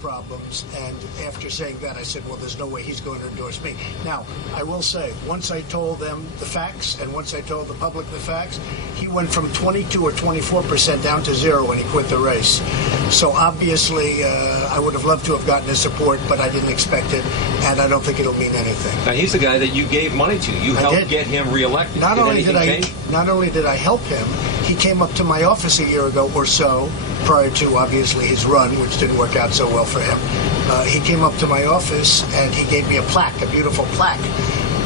problems, and after saying that, I said, well, there's no way he's going to endorse me. Now, I will say, once I told them the facts, and once I told the public the facts, he went from 22 or 24% down to 0 when he quit the race. So obviously, I would have loved to have gotten his support, but I didn't expect it, and I don't think it'll mean anything. Now, he's the guy that you gave money to. You helped get him reelected. Not only did I help him, he came up to my office a year ago or so, prior to, obviously, his run, which didn't work out so well for him. He came up to my office, and he gave me a plaque, a beautiful plaque,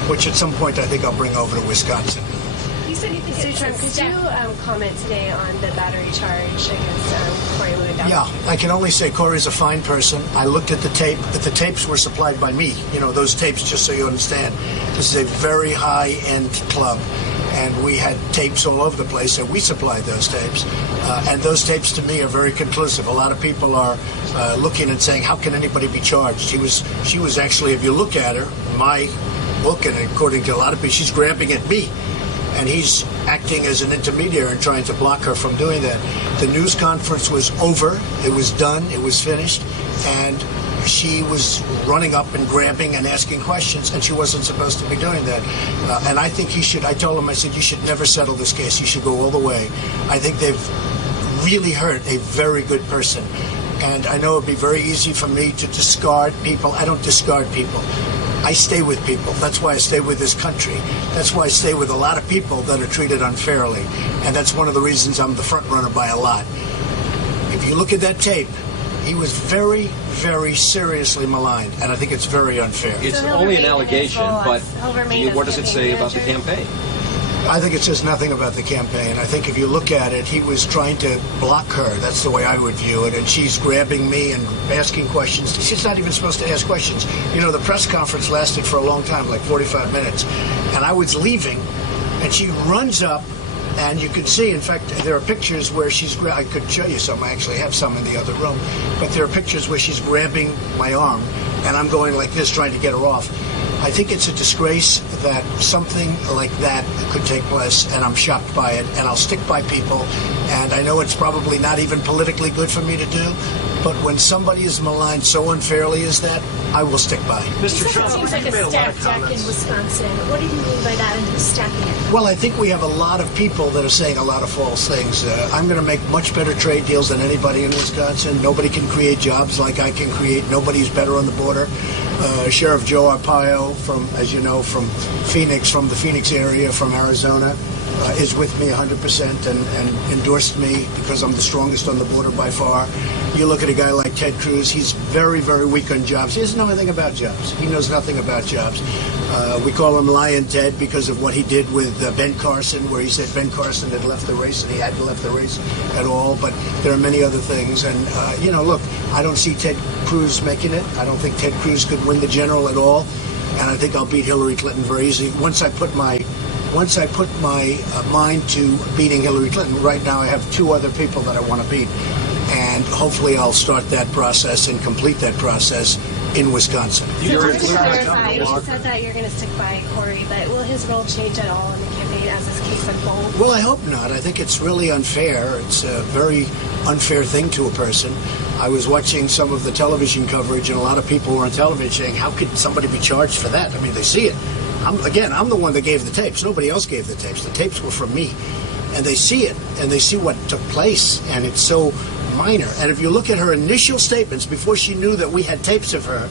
which at some point I think I'll bring over to Wisconsin. You said you think Mr. Trump, could you comment today on the battery charge against Corey Lewandowski? Yeah, I can only say Corey's a fine person. I looked at the tape. The tapes were supplied by me. You know, those tapes, just so you understand. This is a very high-end club, and we had tapes all over the place, so we supplied those tapes. And those tapes, to me, are very conclusive. A lot of people are looking and saying, how can anybody be charged? She was actually, if you look at her, my book, and according to a lot of people, she's grabbing at me. And he's acting as an intermediary and trying to block her from doing that. The news conference was over. It was done. It was finished. And she was running up and grabbing and asking questions, and she wasn't supposed to be doing that. And I think he should, I told him, I said, you should never settle this case. You should go all the way. I think they've really hurt a very good person. And I know it'd be very easy for me to discard people. I don't discard people. I stay with people. That's why I stay with this country. That's why I stay with a lot of people that are treated unfairly. And that's one of the reasons I'm the front runner by a lot. If you look at that tape, he was very, very seriously maligned, and I think it's very unfair. It's only an allegation, but what does it say about the campaign? I think it says nothing about the campaign. I think if you look at it, he was trying to block her. That's the way I would view it. And she's grabbing me and asking questions. She's not even supposed to ask questions. You know, the press conference lasted for a long time, like 45 minutes. And I was leaving, and she runs up, and you can see, in fact, there are pictures where I could show you some. I actually have some in the other room. But there are pictures where she's grabbing my arm, and I'm going like this, trying to get her off. I think it's a disgrace that something like that could take place, and I'm shocked by it, and I'll stick by people, and I know it's probably not even politically good for me to do, but when somebody is maligned so unfairly as that, I will stick by. Mr. Trump, it seems like a stacked deck in Wisconsin. What do you mean by that, and who's stacking it? Well, I think we have a lot of people that are saying a lot of false things. I'm going to make much better trade deals than anybody in Wisconsin. Nobody can create jobs like I can create. Nobody's better on the border. Sheriff Joe Arpaio, as you know, from Phoenix, from the Phoenix area, from Arizona, is with me 100% and endorsed me because I'm the strongest on the border by far. You look at a guy like Ted Cruz, he's very, very weak on jobs. He doesn't know anything about jobs. He knows nothing about jobs. We call him Lion Ted because of what he did with Ben Carson, where he said Ben Carson had left the race and he hadn't left the race at all. But there are many other things. And, look, I don't see Ted Cruz making it. I don't think Ted Cruz could win the general at all. And I think I'll beat Hillary Clinton very easily. Once I put my mind to beating Hillary Clinton, right now I have 2 other people that I want to beat. And hopefully I'll start that process and complete that process in Wisconsin. So just to clarify, you said that you're going to stick by Corey, but will his role change at all in the campaign as this case unfolds? Well, I hope not. I think it's really unfair. It's a very unfair thing to a person. I was watching some of the television coverage, and a lot of people were on television saying, how could somebody be charged for that? I mean, they see it. I'm the one that gave the tapes. Nobody else gave the tapes. The tapes were from me. And they see it, and they see what took place, and it's so minor. And if you look at her initial statements, before she knew that we had tapes of her,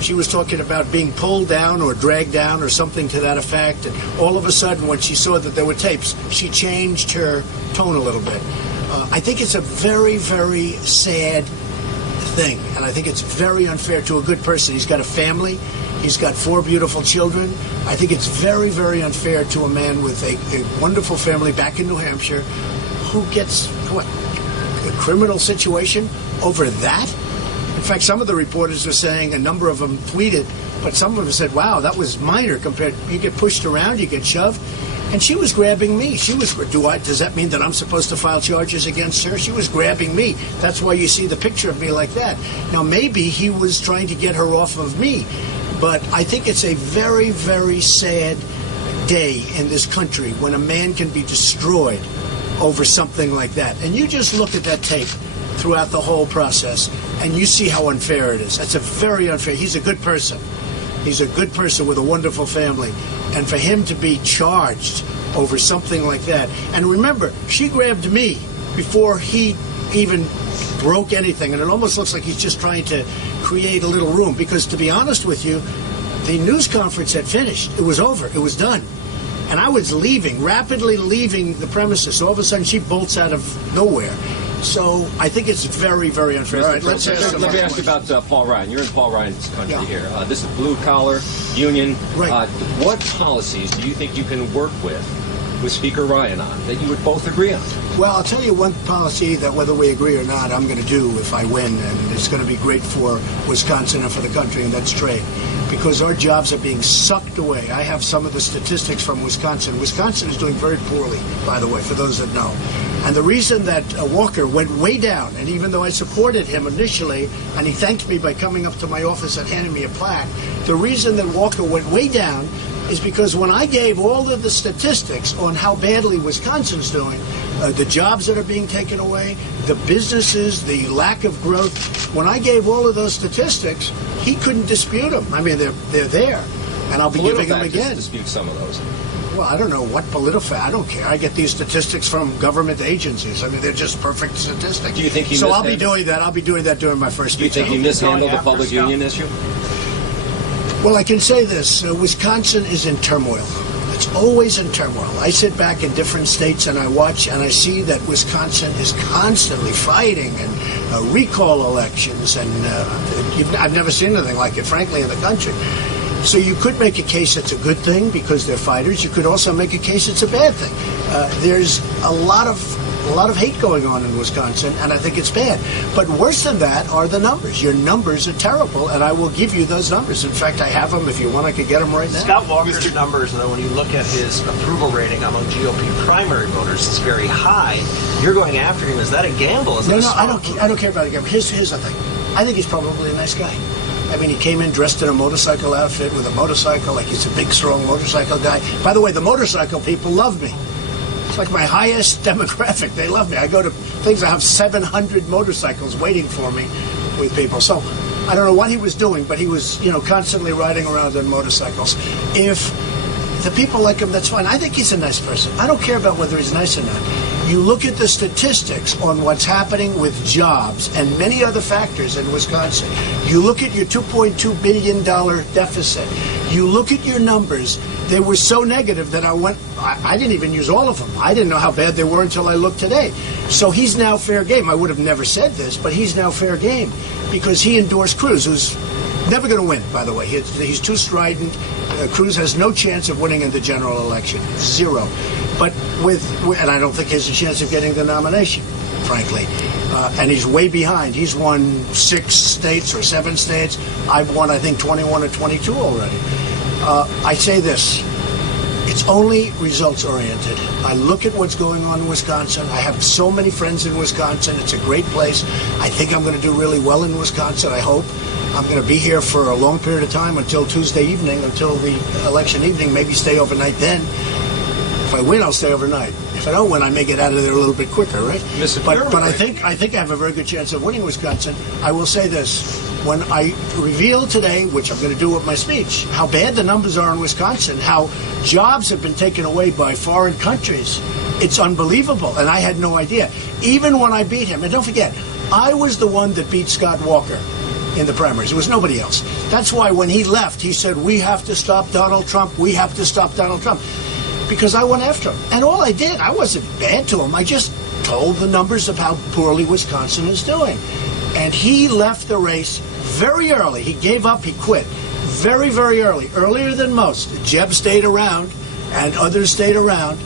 she was talking about being pulled down or dragged down or something to that effect. And all of a sudden, when she saw that there were tapes, she changed her tone a little bit. I think it's a very, very sad thing, and I think it's very unfair to a good person. He's got a family. He's got 4 beautiful children. I think it's very, very unfair to a man with a wonderful family back in New Hampshire who gets, a criminal situation over that? In fact, some of the reporters were saying, a number of them tweeted, but some of them said, wow, that was minor compared, you get pushed around, you get shoved. And she was grabbing me. Does that mean that I'm supposed to file charges against her? She was grabbing me. That's why you see the picture of me like that. Now, maybe he was trying to get her off of me. But I think it's a very, very sad day in this country when a man can be destroyed over something like that. And you just look at that tape. throughout the whole process, and you see how unfair it is. That's a very unfair. He's a good person. He's a good person with a wonderful family. And for him to be charged over something like that. And remember, she grabbed me before he even broke anything. And it almost looks like he's just trying to create a little room. Because to be honest with you, the news conference had finished. It was over. It was done. And I was leaving, rapidly leaving the premises. So all of a sudden, she bolts out of nowhere. So I think it's very, very unfair. All right, let's Let me ask you about Paul Ryan. You're in Paul Ryan's country Yeah. here. This is blue collar union. Right. What policies do you think you can work with Speaker Ryan on that you would both agree on? Well, I'll tell you one policy that whether we agree or not, I'm going to do if I win, and it's going to be great for Wisconsin and for the country, and that's trade. Because our jobs are being sucked away. I have some of the statistics from Wisconsin. Wisconsin is doing very poorly, by the way, for those that know. And the reason that Walker went way down, and even though I supported him initially, and he thanked me by coming up to my office and handing me a plaque, the reason that Walker went way down is because when I gave all of the statistics on how badly Wisconsin's doing, the jobs that are being taken away, the businesses, the lack of growth, when I gave all of those statistics, he couldn't dispute them. I mean, they're there, and I'll be giving them again. Dispute some of those. Well, I don't know what political. I don't care. I get these statistics from government agencies. I mean, they're just perfect statistics. Do you think he So I'll mishandled- be doing that. I'll be doing that during my first Do you speech. think he mishandled the public union issue? Well, I can say this. Wisconsin is in turmoil. It's always in turmoil. I sit back in different states and I watch and I see that Wisconsin is constantly fighting and recall elections. And I've never seen anything like it, frankly, in the country. So you could make a case it's a good thing because they're fighters. You could also make a case it's a bad thing. There's a lot of hate going on in Wisconsin, and I think it's bad. But worse than that are the numbers. Your numbers are terrible, and I will give you those numbers. In fact, I have them. If you want, I could get them right now. Scott Walker's numbers, though, when you look at his approval rating among GOP primary voters, is very high. You're going after him. Is that a gamble? Is No, that a no, small- I don't care about the gamble. Here's the thing. I think he's probably a nice guy. I mean, he came in dressed in a motorcycle outfit with a motorcycle, like he's a big, strong motorcycle guy. By the way, the motorcycle people love me. It's like my highest demographic. They love me. I go to things, I have 700 motorcycles waiting for me with people. So I don't know what he was doing, but he was, constantly riding around on motorcycles. If the people like him, that's fine. I think he's a nice person. I don't care about whether he's nice or not. You look at the statistics on what's happening with jobs and many other factors in Wisconsin. You look at your $2.2 billion deficit. You look at your numbers. They were so negative that I didn't even use all of them. I didn't know how bad they were until I looked today. So he's now fair game. I would have never said this, but he's now fair game because he endorsed Cruz, who's never going to win, by the way. He's too strident. Cruz has no chance of winning in the general election. Zero. But and I don't think he has a chance of getting the nomination, frankly. And he's way behind. He's won 6 states or 7 states. I've won, I think, 21 or 22 already. I say this. It's only results oriented. I look at what's going on in Wisconsin. I have so many friends in Wisconsin. It's a great place. I think I'm going to do really well in Wisconsin, I hope. I'm going to be here for a long period of time until Tuesday evening, until the election evening, maybe stay overnight then. If I win, I'll stay overnight. If I don't win, I may get out of there a little bit quicker, right? But I think I have a very good chance of winning Wisconsin. I will say this. When I reveal today, which I'm going to do with my speech, how bad the numbers are in Wisconsin, how jobs have been taken away by foreign countries, it's unbelievable. And I had no idea. Even when I beat him, and don't forget, I was the one that beat Scott Walker in the primaries. It was nobody else. That's why when he left, he said, we have to stop Donald Trump. We have to stop Donald Trump. Because I went after him. And all I did, I wasn't bad to him. I just told the numbers of how poorly Wisconsin is doing. And he left the race very early. He gave up. He quit very, very early, earlier than most. Jeb stayed around and others stayed around,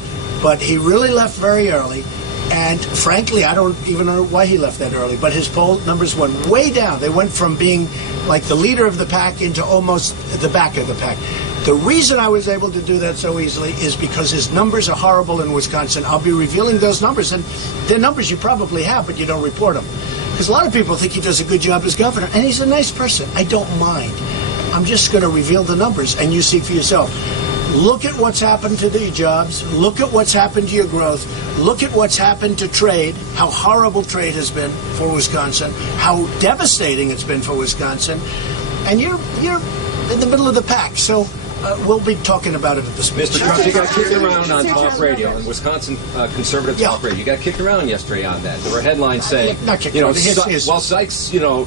but he really left very early. And frankly, I don't even know why he left that early, but his poll numbers went way down. They went from being like the leader of the pack into almost the back of the pack. The reason I was able to do that so easily is because his numbers are horrible in Wisconsin. I'll be revealing those numbers, and they're numbers you probably have, but you don't report them. Because a lot of people think he does a good job as governor, and he's a nice person. I don't mind. I'm just going to reveal the numbers, and you see for yourself. Look at what's happened to the jobs. Look at what's happened to your growth. Look at what's happened to trade, how horrible trade has been for Wisconsin, how devastating it's been for Wisconsin. And you're in the middle of the pack. So we'll be talking about it at the speech. Mr. Trump, you got kicked around on talk radio, on Wisconsin conservative talk radio. You got kicked around yesterday on that. There were headlines saying, Not kicked you know, around. well, Sykes, you know,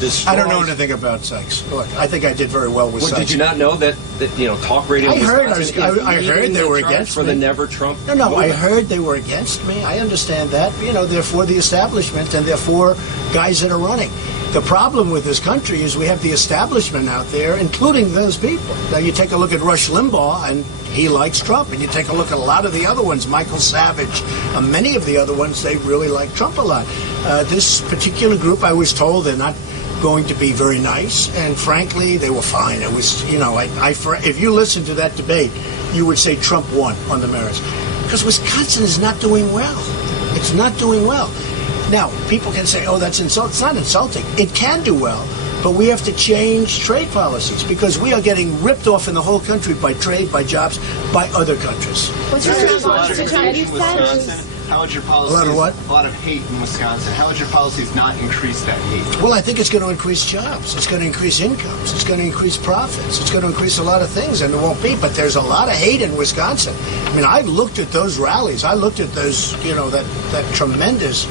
destroys... I don't know anything about Sykes. Look, I think I did very well with Well, Sykes. did you not know that you know, talk radio in I heard Wisconsin I is heard leading they the were charge against for me. the Never Trump No, I movement? heard they were against me. I understand that. You know, they're for the establishment and they're for guys that are running. The problem with this country is we have the establishment out there, including those people. Now, you take a look at Rush Limbaugh, and he likes Trump. And you take a look at a lot of the other ones, Michael Savage, many of the other ones, they really like Trump a lot. This particular group, I was told they're not going to be very nice, and frankly, they were fine. It was, you know, if you listen to that debate, you would say Trump won on the merits. Because Wisconsin is not doing well. It's not doing well. Now, people can say, oh, that's insulting. It's not insulting. It can do well, but we have to change trade policies because we are getting ripped off in the whole country by trade, by jobs, by other countries. What's your response to Trump? You said How would your policies? A lot of what? A lot of hate in Wisconsin. How would your policies not increase that hate? Well, I think it's going to increase jobs. It's going to increase incomes. It's going to increase profits. It's going to increase a lot of things, and it won't be. But there's a lot of hate in Wisconsin. I mean, I've looked at those rallies. I looked at those, you know, that tremendous,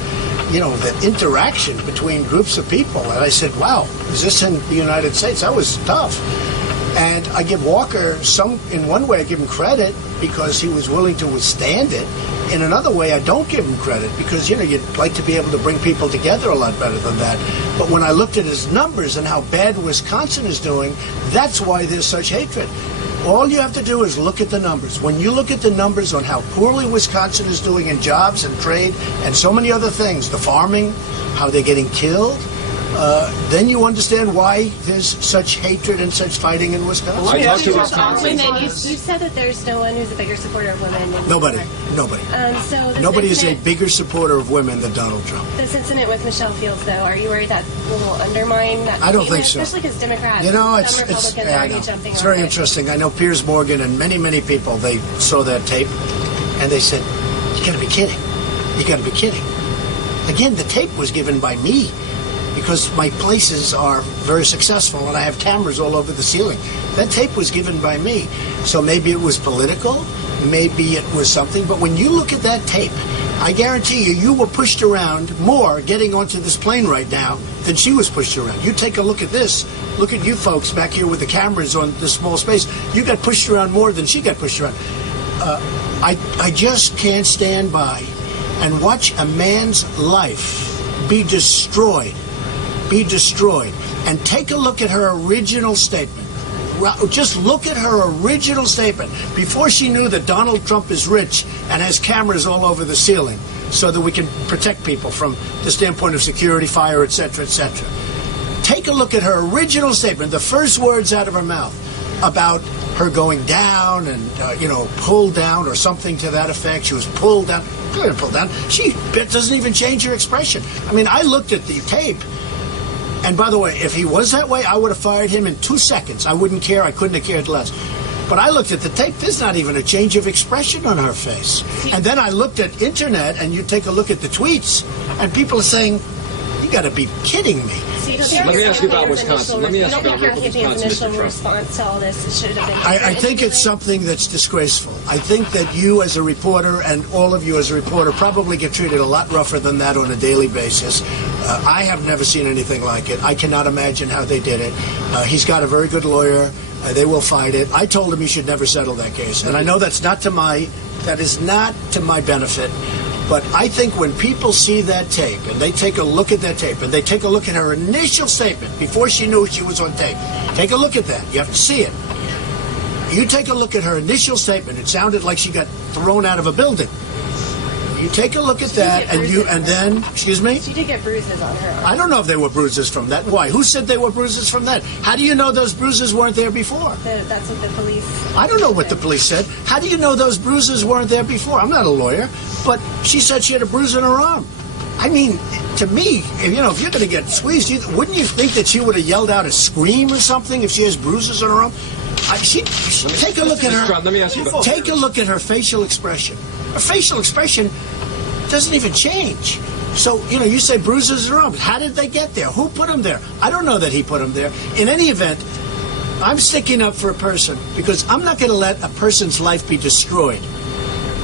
you know, that interaction between groups of people. And I said, wow, is this in the United States? That was tough. And I give Walker in one way I give him credit because he was willing to withstand it. In another way, I don't give him credit because, you know, you'd like to be able to bring people together a lot better than that. But when I looked at his numbers and how bad Wisconsin is doing, that's why there's such hatred. All you have to do is look at the numbers. When you look at the numbers on how poorly Wisconsin is doing in jobs and trade and so many other things, the farming, how they're getting killed, then you understand why there's such hatred and such fighting in Wisconsin. I talked to Women, you said that there's no one who's a bigger supporter of women. Nobody. So this Nobody is a incident- bigger supporter of women than Donald Trump. This incident with Michelle Fields, though, are you worried that will undermine that? I don't think statement? so. Especially because Democrats, You know, some Republicans are yeah, I already know. jumping It's on very it. interesting. I know Piers Morgan and many people, they saw that tape and they said, you got to be kidding. You got to be kidding. Again, the tape was given by me because my places are very successful and I have cameras all over the ceiling. That tape was given by me. So maybe it was political, maybe it was something, but when you look at that tape, I guarantee you were pushed around more getting onto this plane right now than she was pushed around. You take a look at this. Look at you folks back here with the cameras on this small space. You got pushed around more than she got pushed around. I just can't stand by and watch a man's life be destroyed. And take a look at her original statement. Just look at her original statement before she knew that Donald Trump is rich and has cameras all over the ceiling so that we can protect people from the standpoint of security, fire, etc., etc. Take a look at her original statement, the first words out of her mouth about her going down and, pulled down or something to that effect. She was pulled down. She didn't pull down. It doesn't even change her expression. I mean, I looked at the tape. And by the way, if he was that way, I would have fired him in 2 seconds. I wouldn't care. I couldn't have cared less. But I looked at the tape. There's not even a change of expression on her face. And then I looked at internet, and you take a look at the tweets, and people are saying, you got to be kidding me. So you don't Let think me your ask you about campaign's Wisconsin. initial- Let me you ask don't you about think your campaign's Wisconsin, Mr. initial Trump. response to all this should have been I different? think it's something that's disgraceful. I think that you as a reporter and all of you as a reporter probably get treated a lot rougher than that on a daily basis. I have never seen anything like it. I cannot imagine how they did it. He's got a very good lawyer. They will fight it. I told him he should never settle that case. And I know that is not to my benefit. But I think when people see that tape and they take a look at that tape and they take a look at her initial statement before she knew she was on tape, take a look at that. You have to see it. You take a look at her initial statement. It sounded like she got thrown out of a building. You take a look at that and then, excuse me? She did get bruises on her arm. I don't know if there were bruises from that. Why? Who said there were bruises from that? How do you know those bruises weren't there before? That's what the police... I don't know what the police said. How do you know those bruises weren't there before? I'm not a lawyer, but she said she had a bruise on her arm. I mean, to me, if you're going to get squeezed, wouldn't you think that she would have yelled out a scream or something if she has bruises on her arm? Take a look at her. Mr. Trump, let me ask you about- Take a look at her facial expression. Her facial expression doesn't even change. So, you say bruises are up. How did they get there? Who put them there? I don't know that he put them there. In any event, I'm sticking up for a person because I'm not going to let a person's life be destroyed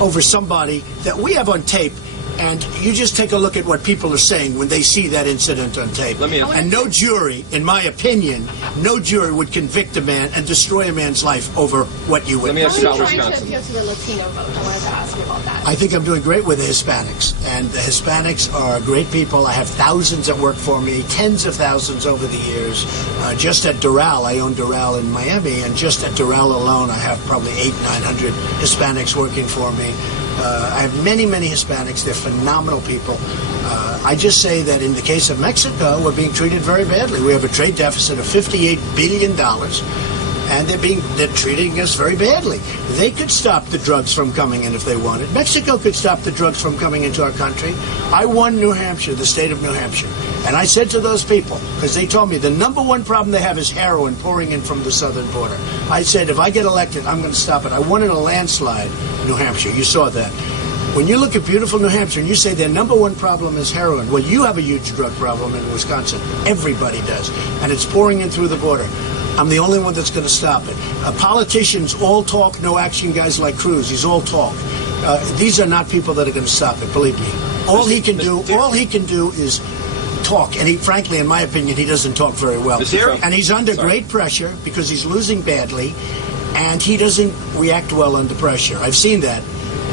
over somebody that we have on tape. And you just take a look at what people are saying when they see that incident on tape. Let me ask- And no jury, in my opinion, no jury would convict a man and destroy a man's life over what you Let me witnessed. ask you How about are you trying to Wisconsin. appeal to the Latino vote? I wanted to ask you about that. I think I'm doing great with the Hispanics. And the Hispanics are great people. I have thousands that work for me, tens of thousands over the years. Just at Doral, I own Doral in Miami, and just at Doral alone, I have probably 800-900 Hispanics working for me. I have many, many Hispanics. They're phenomenal people. I just say that in the case of Mexico, we're being treated very badly. We have a trade deficit of $58 billion, and they're treating us very badly. They could stop the drugs from coming in if they wanted. Mexico could stop the drugs from coming into our country. I won New Hampshire, the state of New Hampshire. And I said to those people, because they told me the number one problem they have is heroin pouring in from the southern border. I said, if I get elected, I'm going to stop it. I won in a landslide in New Hampshire. You saw that. When you look at beautiful New Hampshire and you say their number one problem is heroin, well, you have a huge drug problem in Wisconsin. Everybody does. And it's pouring in through the border. I'm the only one that's going to stop it. Politicians, all talk, no action guys like Cruz. He's all talk. These are not people that are going to stop it, believe me. All he can do is talk. And frankly, in my opinion, he doesn't talk very well. Mr. Trump. And he's under Sorry. great pressure because he's losing badly, and he doesn't react well under pressure. I've seen that.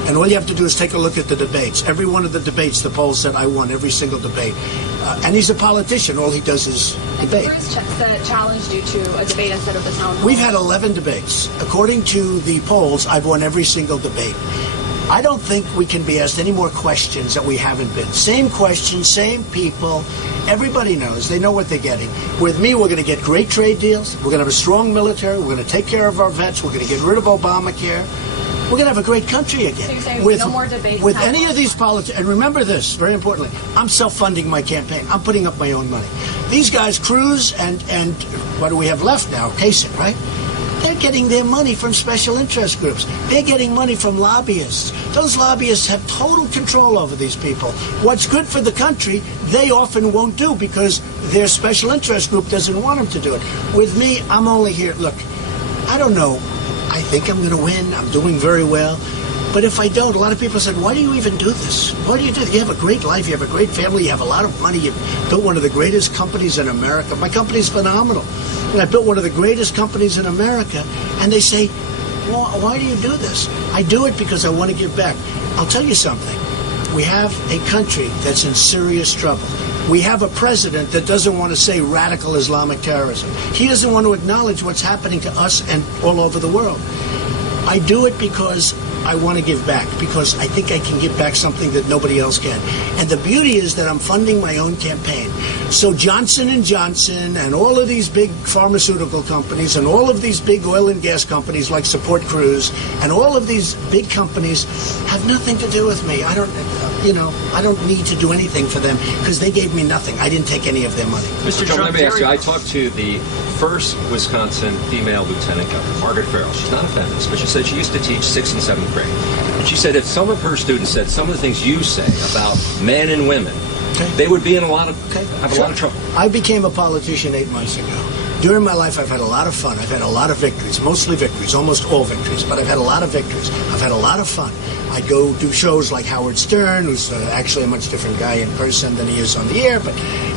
And all you have to do is take a look at the debates. Every one of the debates, the polls said I won every single debate. And he's a politician. All he does is debate. Bruce the challenge due to a debate instead of the town hall. We've had 11 debates. According to the polls, I've won every single debate. I don't think we can be asked any more questions that we haven't been. Same questions, same people. Everybody knows. They know what they're getting. With me, we're going to get great trade deals. We're going to have a strong military. We're going to take care of our vets. We're going to get rid of Obamacare. We're going to have a great country again. So you're saying no more debates, With town any of halls? these politicians, and remember this, very importantly, I'm self-funding my campaign. I'm putting up my own money. These guys, Cruz and what do we have left now? Kasich, right? They're getting their money from special interest groups. They're getting money from lobbyists. Those lobbyists have total control over these people. What's good for the country, they often won't do because their special interest group doesn't want them to do it. With me, I'm only here. Look, I don't know. I think I'm going to win. I'm doing very well. But if I don't, a lot of people said, why do you even do this? Why do you do this? You have a great life. You have a great family. You have a lot of money. You've built one of the greatest companies in America. My company's phenomenal. And I built one of the greatest companies in America. And they say, well, why do you do this? I do it because I want to give back. I'll tell you something. We have a country that's in serious trouble. We have a president that doesn't want to say radical Islamic terrorism. He doesn't want to acknowledge what's happening to us and all over the world. I do it because I want to give back, because I think I can give back something that nobody else can. And the beauty is that I'm funding my own campaign. So Johnson & Johnson and all of these big pharmaceutical companies and all of these big oil and gas companies like Support Cruz and all of these big companies have nothing to do with me. I don't need to do anything for them because they gave me nothing. I didn't take any of their money. Mr. Trump, let me ask you. I talked to the first Wisconsin female lieutenant governor, Margaret Farrell. She's not a feminist, but she said she used to teach 6th and 7th grade. And she said if some of her students said some of the things you say about men and women, they would be in a lot of trouble. I became a politician 8 months ago. During my life, I've had a lot of fun. I've had a lot of victories, mostly victories, almost all victories, but I've had a lot of victories. I've had a lot of fun. I go do shows like Howard Stern, who's actually a much different guy in person than he is on the air,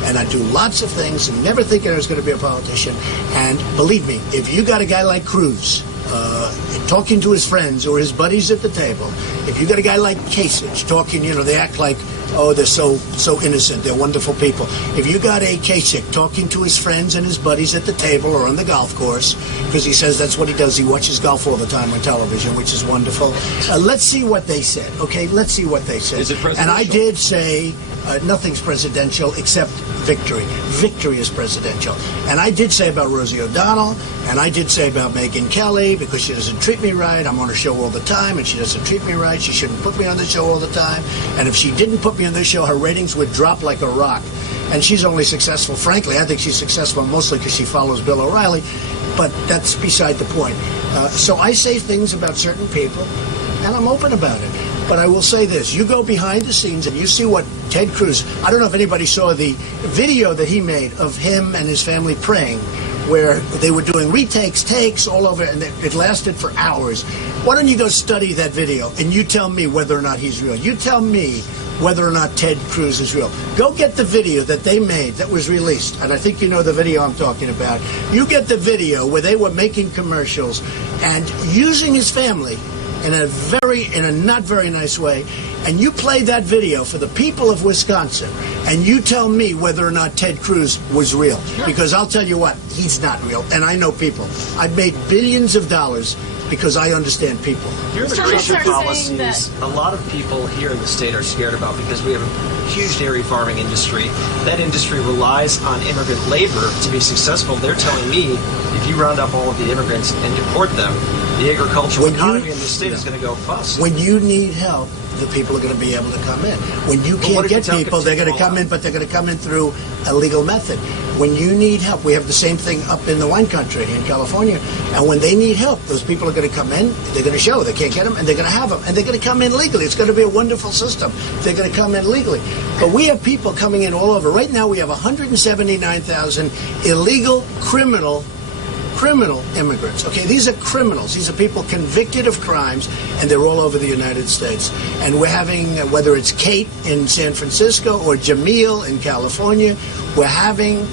and I do lots of things and never thinking I was going to be a politician. And believe me, if you got a guy like Cruz talking to his friends or his buddies at the table, if you got a guy like Kasich talking, they act like, oh, they're so innocent, they're wonderful people. If you got a Kasich talking to his friends and his buddies at the table or on the golf course, because he says that's what he does, he watches golf all the time on television, which is wonderful. Let's see what they said, okay? Let's see what they said. Is it presidential? And I did say nothing's presidential except victory. Victory is presidential. And I did say about Rosie O'Donnell, and I did say about Megyn Kelly, because she doesn't treat me right. I'm on her show all the time, and she doesn't treat me right. She shouldn't put me on the show all the time. And if she didn't put me on this show, her ratings would drop like a rock. and she's only successful. Frankly, I think she's successful mostly because she follows Bill O'Reilly, but that's beside the point. So I say things about certain people, and I'm open about it. But I will say this, you go behind the scenes and you see what Ted Cruz, I don't know if anybody saw the video that he made of him and his family praying, where they were doing retakes, takes all over, and it lasted for hours. Why don't you go study that video and you tell me whether or not he's real? You tell me whether or not Ted Cruz is real. Go get the video that they made that was released, and I think you know the video I'm talking about. You get the video where they were making commercials and using his family in a not very nice way, and you play that video for the people of Wisconsin, and you tell me whether or not Ted Cruz was real. Because I'll tell you what, he's not real, and I know people. I've made billions of dollars because I understand people. Immigration Start saying policies, that- a lot of people here in the state are scared about because we have a huge dairy farming industry. That industry relies on immigrant labor to be successful. They're telling me if you round up all of the immigrants and deport them, the agricultural economy in the state is going to go bust. When you need help, the people are going to be able to come in. When you But can't what if you get tell people, they're going to come in, but they're going to come in through a legal method. When you need help, we have the same thing up in the wine country in California. And when they need help, those people are going to come in, they're going to show they can't get them, and they're going to have them. And they're going to come in legally. It's going to be a wonderful system. They're going to come in legally. But we have people coming in all over. Right now we have 179,000 illegal criminal immigrants. Okay, these are criminals. These are people convicted of crimes, and they're all over the United States. And we're having, whether it's Kate in San Francisco or Jamil in California, we're having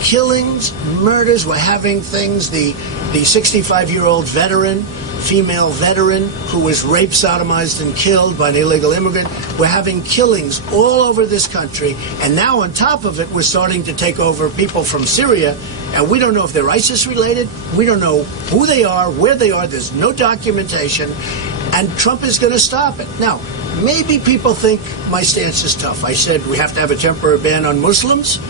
killings, murders. We're having things. The 65-year-old veteran, female veteran, who was raped, sodomized, and killed by an illegal immigrant. We're having killings all over this country, and now on top of it, we're starting to take over people from Syria. And we don't know if they're ISIS related. We don't know who they are, where they are. There's no documentation. And Trump is going to stop it. Now, maybe people think my stance is tough. I said we have to have a temporary ban on Muslims.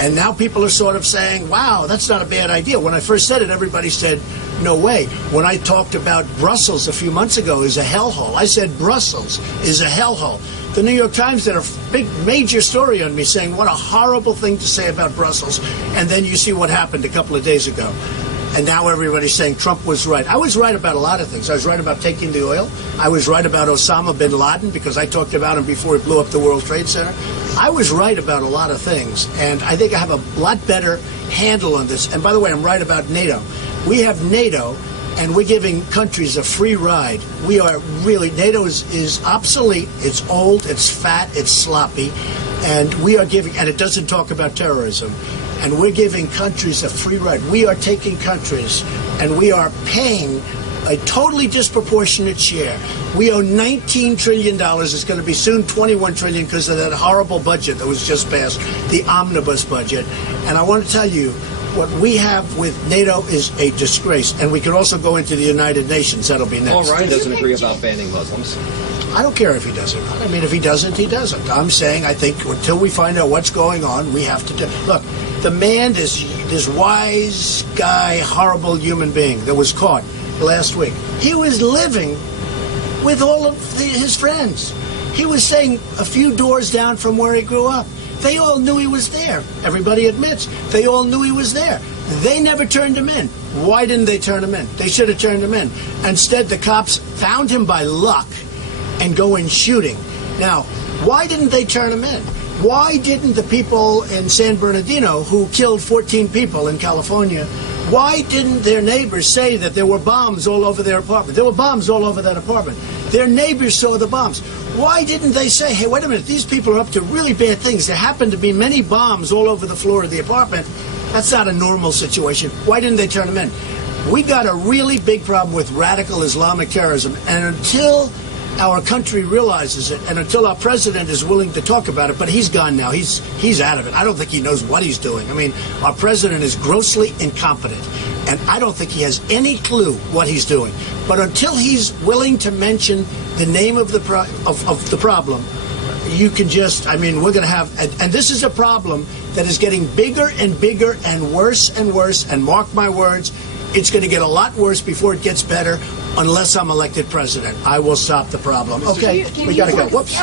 And now people are sort of saying, wow, that's not a bad idea. When I first said it, everybody said, no way. When I talked about Brussels a few months ago is a hellhole, I said Brussels is a hellhole. The New York Times did a big, major story on me saying what a horrible thing to say about Brussels. And then you see what happened a couple of days ago. And now everybody's saying Trump was right. I was right about a lot of things. I was right about taking the oil. I was right about Osama bin Laden because I talked about him before he blew up the World Trade Center. I was right about a lot of things. And I think I have a lot better handle on this. And by the way, I'm right about NATO. We have NATO, and we're giving countries a free ride. We are really, NATO is obsolete, it's old, it's fat, it's sloppy, and we are giving, and it doesn't talk about terrorism, and we're giving countries a free ride. We are taking countries, and we are paying a totally disproportionate share. We owe $19 trillion. It's going to be soon $21 trillion because of that horrible budget that was just passed, the omnibus budget. And I want to tell you, what we have with NATO is a disgrace. And we could also go into the United Nations. That'll be next. Paul Ryan doesn't agree about banning Muslims. I don't care if he does or not. I mean, if he doesn't, he doesn't. I'm saying I think until we find out what's going on, we have to do. Look, the man, this wise guy, horrible human being that was caught last week, he was living with all of his friends. He was staying a few doors down from where he grew up. They all knew he was there. Everybody admits they all knew he was there. They never turned him in. Why didn't they turn him in? They should have turned him in. Instead, the cops found him by luck and go in shooting. Now, why didn't they turn him in? Why didn't the people in San Bernardino who killed 14 people in California, why didn't their neighbors say that there were bombs all over their apartment? There were bombs all over that apartment. Their neighbors saw the bombs. Why didn't they say, hey, wait a minute, these people are up to really bad things. There happen to be many bombs all over the floor of the apartment. That's not a normal situation. Why didn't they turn them in? We got a really big problem with radical Islamic terrorism, and until our country realizes it, and until our president is willing to talk about it, but he's gone now. He's out of it. I don't think he knows what he's doing. I mean, our president is grossly incompetent, and I don't think he has any clue what he's doing. But until he's willing to mention the name of the problem, you can just, I mean, we're going to have, and this is a problem that is getting bigger and bigger and worse, and mark my words, it's going to get a lot worse before it gets better. Unless I'm elected president, I will stop the problem. Okay, we got to go. Whoops.